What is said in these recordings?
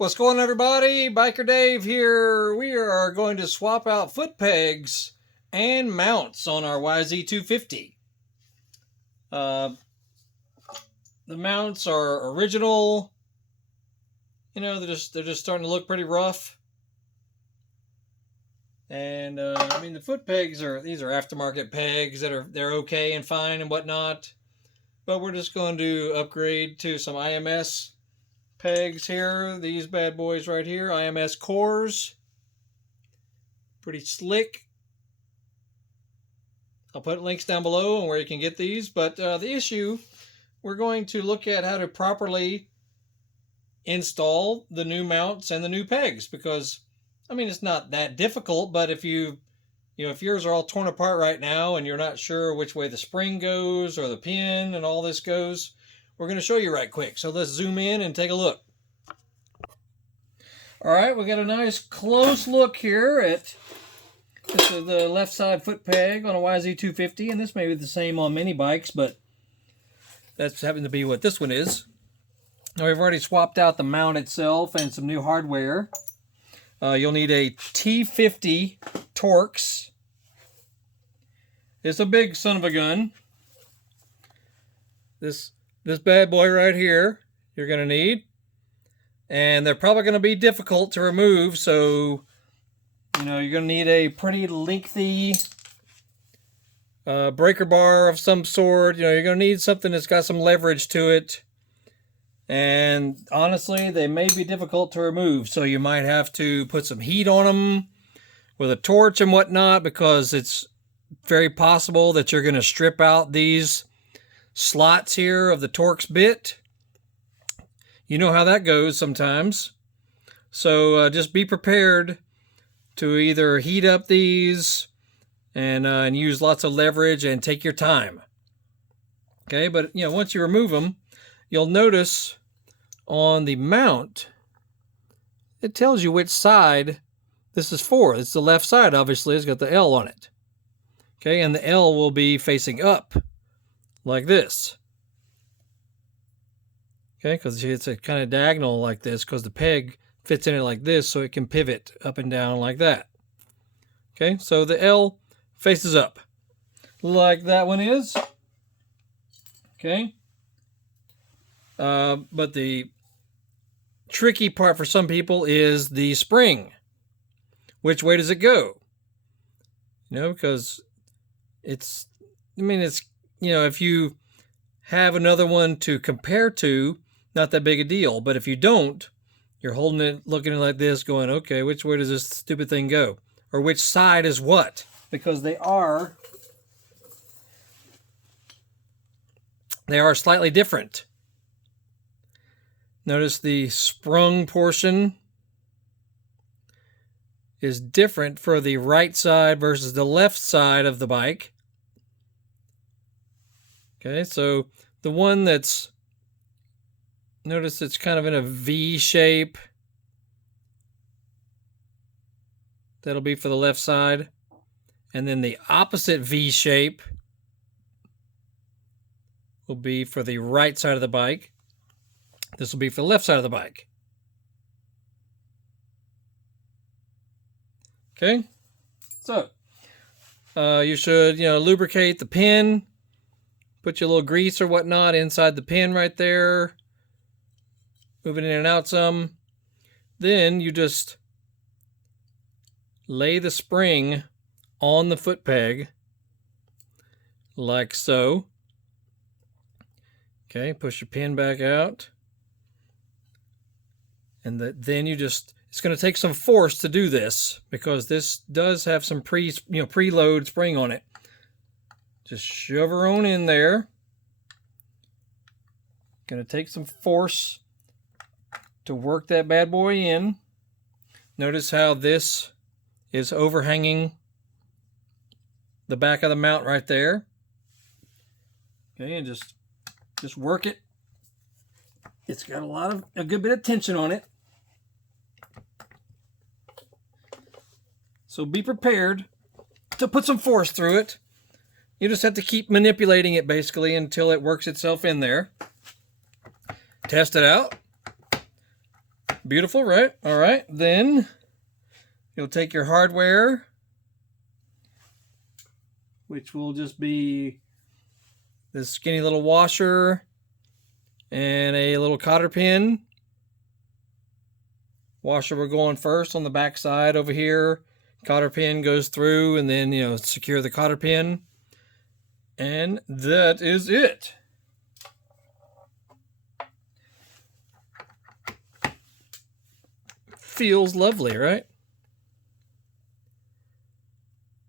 What's going on, everybody? Biker Dave here. We are going to swap out foot pegs and mounts on our YZ250. The mounts are original. You know, they're just starting to look pretty rough. And I mean, the foot pegs these are aftermarket pegs they're okay and fine and whatnot. But we're just going to upgrade to some IMS pegs here. These bad boys right here, IMS cores. Pretty slick. I'll put links down below on where you can get these. But the issue, we're going to look at how to properly install the new mounts and the new pegs, because I mean, it's not that difficult, but if if yours are all torn apart right now and you're not sure which way the spring goes or the pin and all this goes, we're going to show you right quick. So let's zoom in and take a look. All right, we got a nice close look here at this is the left side foot peg on a YZ250, and this may be the same on many bikes, but that's having to be what this one is. Now, we've already swapped out the mount itself and some new hardware. You'll need a T50 Torx. It's a big son of a gun. This bad boy right here you're going to need. And they're probably going to be difficult to remove, so you're going to need a pretty lengthy breaker bar of some sort. You're going to need something that's got some leverage to it. And honestly, they may be difficult to remove, so you might have to put some heat on them with a torch and whatnot, because it's very possible that you're going to strip out these slots here of the Torx bit. You know how that goes sometimes. So just be prepared to either heat up these and use lots of leverage and take your time. Okay, but once you remove them, you'll notice on the mount, it tells you which side this is for. It's the left side, obviously. It's got the L on it. Okay, and the L will be facing up like this. Okay, because it's a kind of diagonal like this, because the peg fits in it like this, so it can pivot up and down like that. Okay, so the L faces up, like that one is. Okay. But the tricky part for some people is the spring. Which way does it go? Because if you have another one to compare to, not that big a deal. But if you don't, you're holding it, looking at it like this, going, okay, which way does this stupid thing go? Or which side is what? Because they are slightly different. Notice the sprung portion is different for the right side versus the left side of the bike. Okay, so the one that's, notice it's kind of in a V shape. That'll be for the left side. And then the opposite V shape will be for the right side of the bike. This will be for the left side of the bike. Okay, so you should lubricate the pin. Put your little grease or whatnot inside the pin right there. Move it in and out some. Then you just lay the spring on the foot peg like so. Okay, push your pin back out. And then it's going to take some force to do this, because this does have some preload spring on it. Just shove her on in there. Going to take some force to work that bad boy in. Notice how this is overhanging the back of the mount right there. Okay, and just work it. It's got a good bit of tension on it. So be prepared to put some force through it. You just have to keep manipulating it basically until it works itself in there. Test it out. Beautiful, right? All right, then you'll take your hardware, which will just be this skinny little washer and a little cotter pin. Washer will go on first on the back side over here. Cotter pin goes through, and then, you know, secure the cotter pin. And that is it. Feels lovely, right?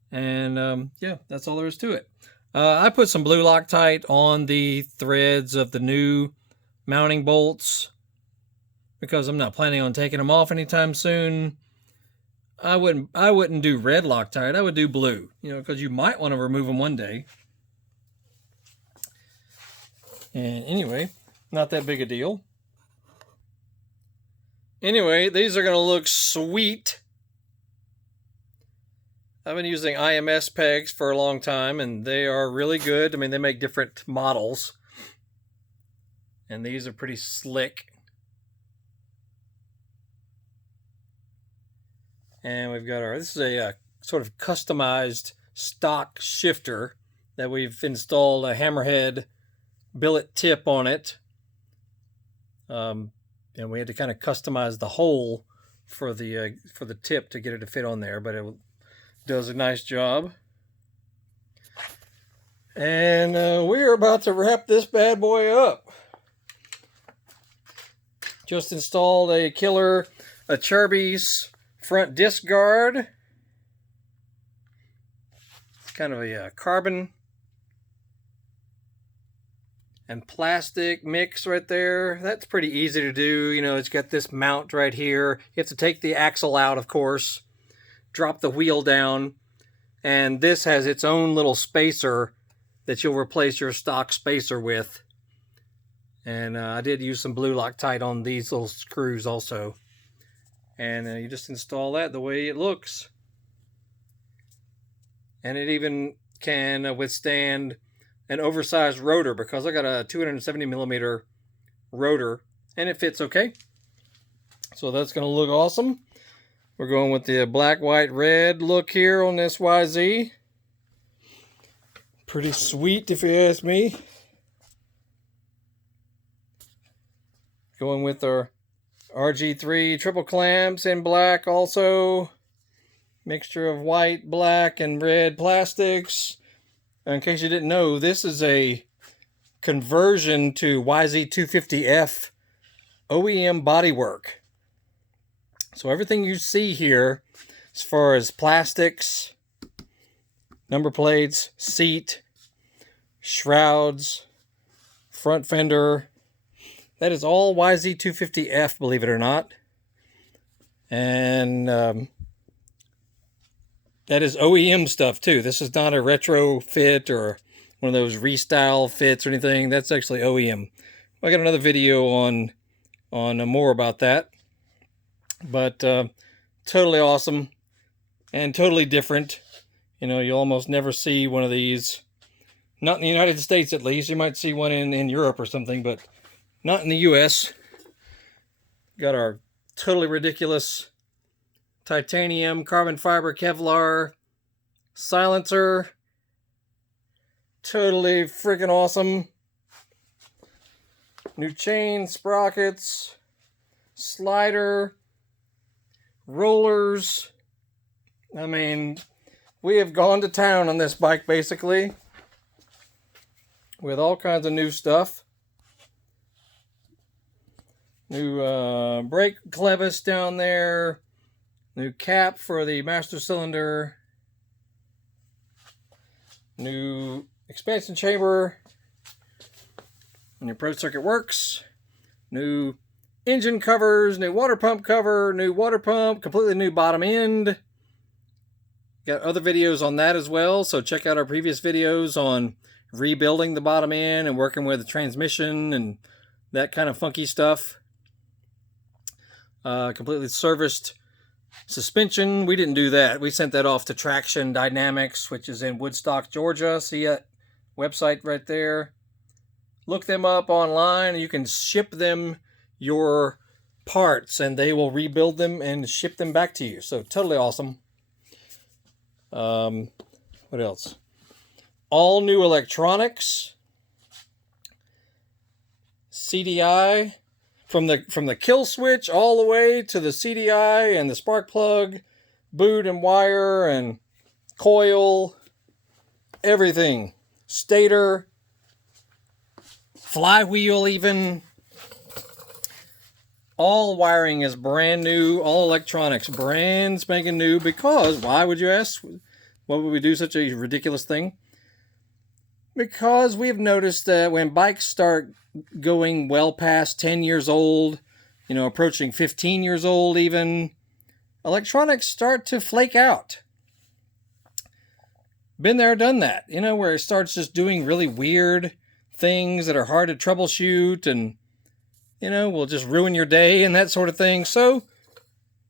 And yeah, that's all there is to it. I put some blue Loctite on the threads of the new mounting bolts because I'm not planning on taking them off anytime soon. I wouldn't do red Loctite. I would do blue, you know, because you might want to remove them one day. And anyway, not that big a deal. Anyway, these are going to look sweet. I've been using IMS pegs for a long time, and they are really good. I mean, they make different models, and these are pretty slick. And we've got this is a sort of customized stock shifter that we've installed a hammerhead billet tip on it. And we had to kind of customize the hole for the tip to get it to fit on there, but it does a nice job. And we're about to wrap this bad boy up. Just installed a killer Cherbys front disc guard. It's kind of a carbon and plastic mix right there. That's pretty easy to do. You know, it's got this mount right here. You have to take the axle out, of course, drop the wheel down, and this has its own little spacer that you'll replace your stock spacer with. And I did use some blue Loctite on these little screws also. And you just install that the way it looks. And it even can withstand an oversized rotor, because I got a 270 millimeter rotor and it fits okay. So that's going to look awesome. We're going with the black, white, red look here on this YZ. Pretty sweet if you ask me. Going with our RG3 triple clamps in black also. Mixture of white, black, and red plastics. In case you didn't know, this is a conversion to YZ250F OEM bodywork. So everything you see here, as far as plastics, number plates, seat, shrouds, front fender, that is all YZ250F, believe it or not. And that is OEM stuff too. This is not a retrofit or one of those restyle fits or anything. That's actually OEM. I got another video on more about that. But totally awesome and totally different. You know, you almost never see one of these. Not in the United States, at least. You might see one in Europe or something, but not in the US. Got our totally ridiculous titanium, carbon fiber, Kevlar silencer. Totally freaking awesome. New chain, sprockets, slider, rollers. I mean, we have gone to town on this bike basically with all kinds of new stuff. New brake clevis down there. New cap for the master cylinder. New expansion chamber. New Pro Circuit works. New engine covers. New water pump cover. New water pump. Completely new bottom end. Got other videos on that as well. So check out our previous videos on rebuilding the bottom end and working with the transmission and that kind of funky stuff. Completely serviced suspension. We didn't do that. We sent that off to Traction Dynamics, which is in Woodstock, Georgia. See that website right there. Look them up online. You can ship them your parts, and they will rebuild them and ship them back to you. So totally awesome. What else? All new electronics. CDI. From the kill switch all the way to the CDI and the spark plug, boot and wire and coil, everything. Stator, flywheel even. All wiring is brand new. All electronics brand spanking new. Because, why would you ask? Why would we do such a ridiculous thing? Because we've noticed that when bikes start going well past 10 years old, you know, approaching 15 years old even, electronics start to flake out. Been there, done that, you know, where it starts just doing really weird things that are hard to troubleshoot and, you know, will just ruin your day and that sort of thing. So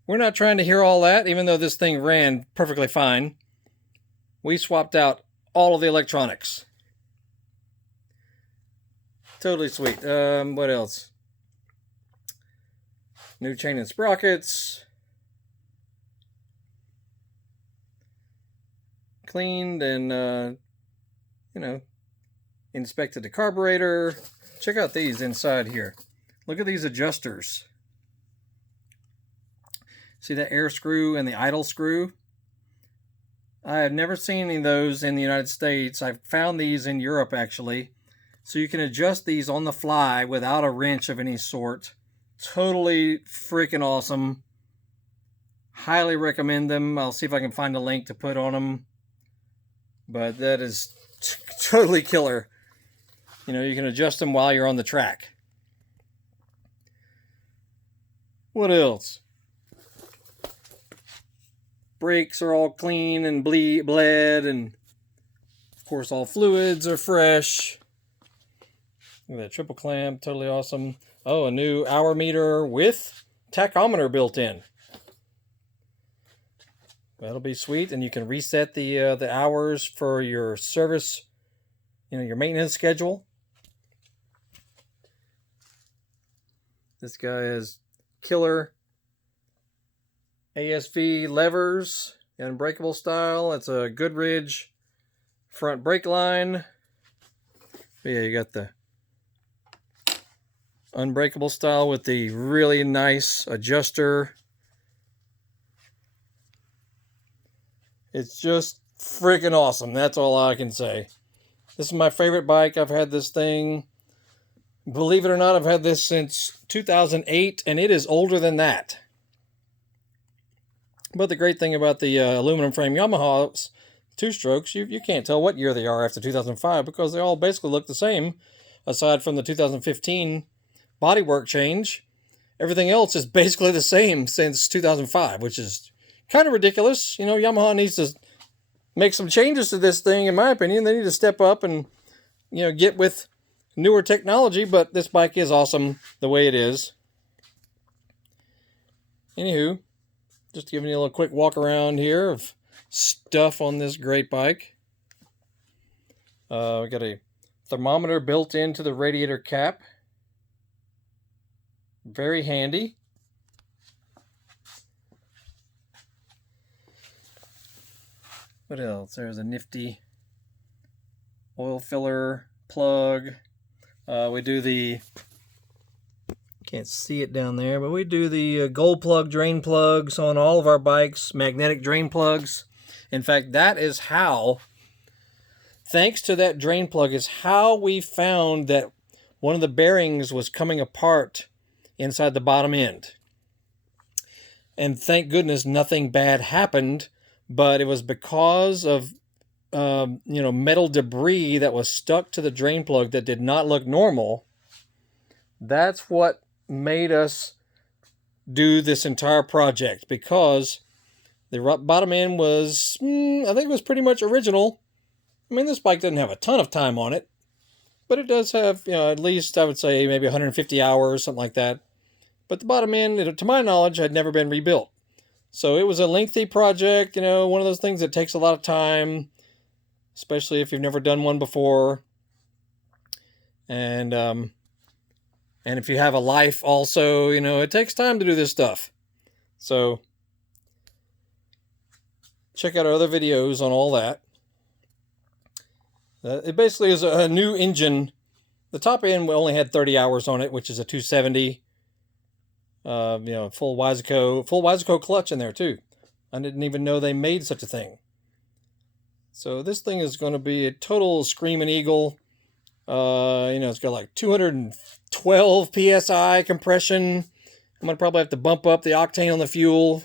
we're not trying to hear all that, even though this thing ran perfectly fine. We swapped out all of the electronics. Totally sweet. What else? New chain and sprockets. Cleaned and, you know, inspected the carburetor. Check out these inside here. Look at these adjusters. See that air screw and the idle screw? I have never seen any of those in the United States. I've found these in Europe, actually. So you can adjust these on the fly without a wrench of any sort. Totally freaking awesome. Highly recommend them. I'll see if I can find a link to put on them. But that is totally killer. You know, you can adjust them while you're on the track. What else? Brakes are all clean and bled, and of course all fluids are fresh. Look at that triple clamp, totally awesome. Oh, a new hour meter with tachometer built in. That'll be sweet, and you can reset the hours for your service, you know, your maintenance schedule. This guy has killer ASV levers, unbreakable style. It's a Goodridge front brake line. But yeah, you got the unbreakable style with the really nice adjuster. It's just freaking awesome. That's all I can say. This is my favorite bike. I've had this thing, believe it or not, I've had this since 2008, and it is older than that. But the great thing about the aluminum frame Yamahas, two-strokes, you can't tell what year they are after 2005 because they all basically look the same, aside from the 2015 bodywork change. Everything else is basically the same since 2005, which is kind of ridiculous. You know, Yamaha needs to make some changes to this thing, in my opinion. They need to step up and, you know, get with newer technology, but this bike is awesome the way it is. Anywho, just giving you a little quick walk around here of stuff on this great bike. We got a thermometer built into the radiator cap. Very handy. What else? There's a nifty oil filler plug. We do the, can't see it down there, but we do the gold plug drain plugs on all of our bikes, magnetic drain plugs. In fact, that is how, thanks to that drain plug, is how we found that one of the bearings was coming apart inside the bottom end. And thank goodness nothing bad happened, but it was because of you know, metal debris that was stuck to the drain plug that did not look normal. That's what made us do this entire project, because the bottom end was, I think it was pretty much original. I mean, this bike doesn't have a ton of time on it, but it does have, you know, at least I would say maybe 150 hours, something like that. But the bottom end, to my knowledge, had never been rebuilt. So it was a lengthy project, you know, one of those things that takes a lot of time, especially if you've never done one before. And And if you have a life also, you know, it takes time to do this stuff. So check out our other videos on all that. It basically is a new engine. The top end only had 30 hours on it, which is a 270. You know, full YZ250 clutch in there too. I didn't even know they made such a thing. So this thing is going to be a total screaming eagle. You know, it's got like 212 psi compression. I'm gonna probably have to bump up the octane on the fuel.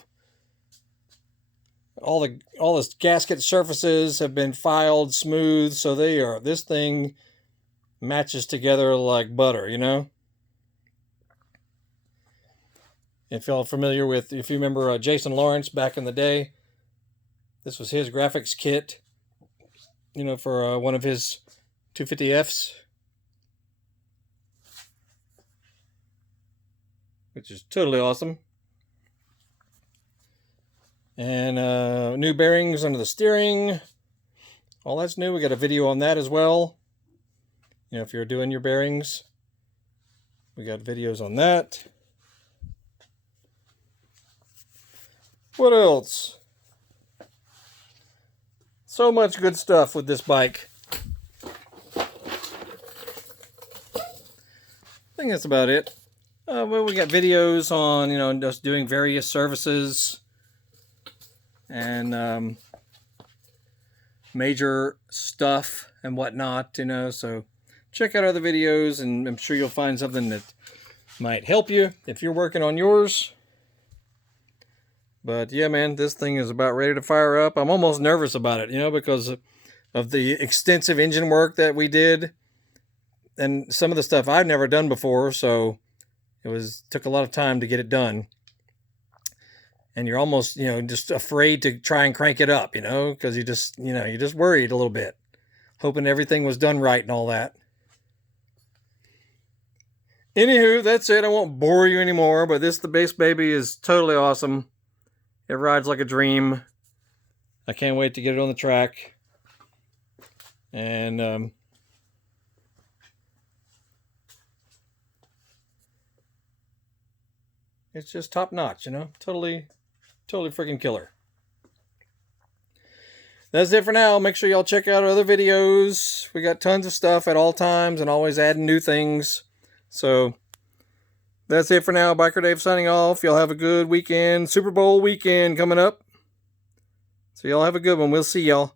All the gasket surfaces have been filed smooth, so this thing matches together like butter, you know. If y'all familiar with, if you remember Jason Lawrence back in the day, this was his graphics kit, you know, for one of his 250Fs, which is totally awesome. And new bearings under the steering. All that's new. We got a video on that as well. You know, if you're doing your bearings, we got videos on that. What else? So much good stuff with this bike. I think that's about it. Well, we got videos on, you know, just doing various services and major stuff and whatnot, you know. So check out other videos, and I'm sure you'll find something that might help you if you're working on yours. But yeah, man, this thing is about ready to fire up. I'm almost nervous about it, you know, because of the extensive engine work that we did and some of the stuff I've never done before. So it took a lot of time to get it done. And you're almost, you know, just afraid to try and crank it up, you know, because you just worried a little bit, hoping everything was done right and all that. Anywho, that's it. I won't bore you anymore, but the base baby is totally awesome. It rides like a dream. I can't wait to get it on the track. And it's just top notch, you know, totally freaking killer. That's it for now. Make sure y'all check out our other videos. We got tons of stuff at all times and always adding new things. So that's it for now. Biker Dave signing off. Y'all have a good weekend. Super Bowl weekend coming up. So y'all have a good one. We'll see y'all.